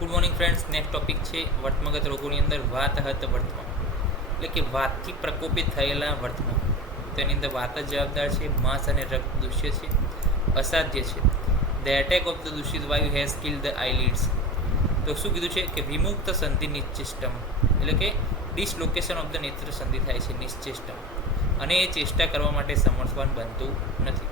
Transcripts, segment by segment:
Good morning friends. Next topic છે વર્તમાગત રોગોની અંદર વાતહત વર્તમાં, એટલે કે વાતથી પ્રકોપિત થયેલા વર્તમાં. તેની અંદર વાત જ જવાબદાર છે. માંસ અને રક્ત દૂષ્ય છે, અસાધ્ય છે. ધ એટેક ઓફ ધ દૂષિત વાયુ હેઝ કિલ ધ આઈલિડ્સ. તો શું કીધું છે કે વિમુક્ત સંધિ નિશ્ચેષ્ટમ, એટલે કે ડિસલોકેશન ઓફ ધ નેત્ર સંધિ થાય છે નિશ્ચેષ્ટમ, અને એ ચેષ્ટા કરવા માટે સમર્થવાન બનતું નથી.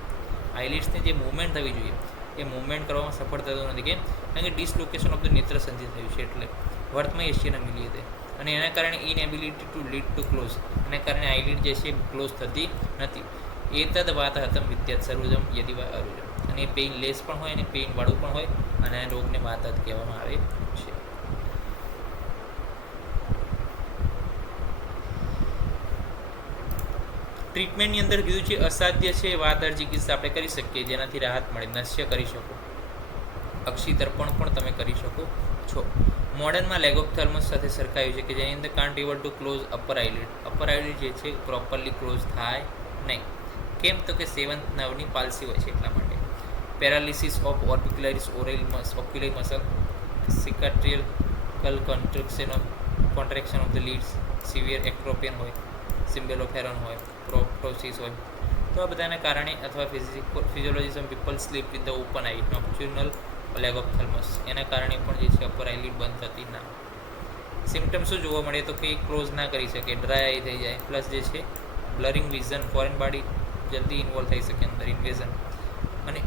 આઈલિડ્સની જે મૂવમેન્ટ થવી જોઈએ એ મૂવમેન્ટ કરવામાં સફળ થતું નથી. કેમ? કારણ કે ડિસલોકેશન ઓફ ધ નેત્ર સંધિ થયું છે, એટલે વર્તમાં એશિયન મિલી હતી, અને એના કારણે ઇનએબિલિટી ટુ લીડ ટુ ક્લોઝ, એના કારણે આઈલિડ જે છે ક્લોઝ થતી નથી. એ તદ વાત હતમ વિદ્યાત સર્વજમ યદિવા અરુજમ, અને એ પેઇન લેસ પણ હોય અને પેઇન વાળું પણ હોય, અને આ રોગને વાત કહેવામાં આવે છે. ટ્રીટમેન્ટની અંદર કીધું છે અસાધ્ય છે વાતર ચિકિત્સા આપણે કરી શકીએ, જેનાથી રાહત મળે. નશ્ય કરી શકો, અક્ષિતર્પણ પણ તમે કરી શકો છો. મોડર્નમાં લેગ ઓફ થર્મસ સાથે સરખાયું છે કે જેની અંદર can't able to close upper eyelid. Upper eyelid જે છે પ્રોપરલી ક્લોઝ થાય નહીં. કેમ? તો કે સેવન્થ નર્વની પાલસી હોય છે એટલા માટે. Paralysis of orbicularis oculi muscle, cicatricial contraction of the lids, severe ectropion હોય, સિમ્બેલોફેરોન હોય, પ્રોપ્ટોસિસ હોય. તો આ બધાના કારણે, અથવા physiology some people sleep with the open eye, nocturnal lagophthalmos, એના કારણે પણ જે છે અપર આઈલિડ બંધ થતી ના. સિમ્ટમ્સ શું જોવા મળે? તો કે ક્લોઝ ના કરી શકે, ડ્રાય આઈ થઈ જાય, પ્લસ જે છે બ્લરિંગ વિઝન, ફોરેન બોડી જલ્દી ઇન્વોલ્વ થઈ શકે અંદર, ઇન્વેઝન, અને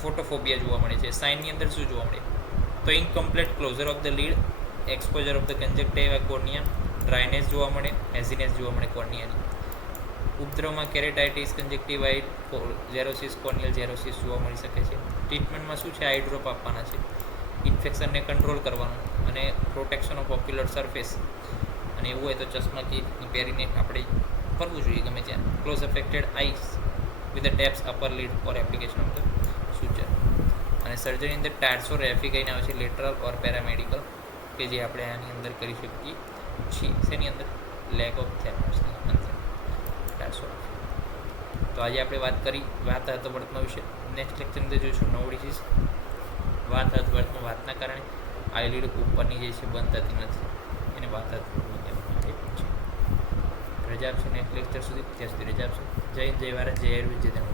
ફોટોફોબિયા જોવા મળે છે. સાઇનની અંદર શું જોવા મળે? તો incomplete closure of the lid, exposure of the conjunctiva cornea, dryness જોવા મળે, હેઝીનેસ જોવા મળે કોર્નિયાની. ઉપદ્રવમાં કેરેટાઇટિસ, કન્જક્ટિવાઇટ, ઝેરોસિસ, કોર્નિયલ ઝેરોસિસ જોવા મળી શકે છે. ટ્રીટમેન્ટમાં શું છે? આઈ ડ્રોપ આપવાના છે, ઇન્ફેક્શનને કંટ્રોલ કરવાનું, અને પ્રોટેક્શન ઓફ ઓક્યુલર સરફેસ, અને એવું હોય તો ચશ્મા કે પહેરીને આપણે ફરવું જોઈએ ગમે ત્યાં. Close affected eyes with the tapes upper lid or application of the suture. અને સર્જરીની અંદર ટાર્સો રેફી કહીને આવે છે, લેટરલ ઓર પેરામેડિકલ, કે જે આપણે આની અંદર કરી શકીએ છીએ. શેની અંદર? લેગ ઓફ થેરમસની અંદર ટાર્સો. તો આજે આપણે વાત કરી વાત વર્તમાં વિશે. નેક્સ્ટ લેક્ચરની અંદર જોઈશું નવું ડિસીઝ. વાત વર્તમાં વાતના કારણે આઈલિડ ઉપરની જે છે બંધ થતી નથી, એને વાત કહેવામાં આવે છે. રજા આપશો નેક્સ્ટ લેક્ચર સુધી. ત્યાં સુધી રજા આપશો. જય હિન્દ, જય ભારત, જય આયુર્વેદ, જય ધર્મ.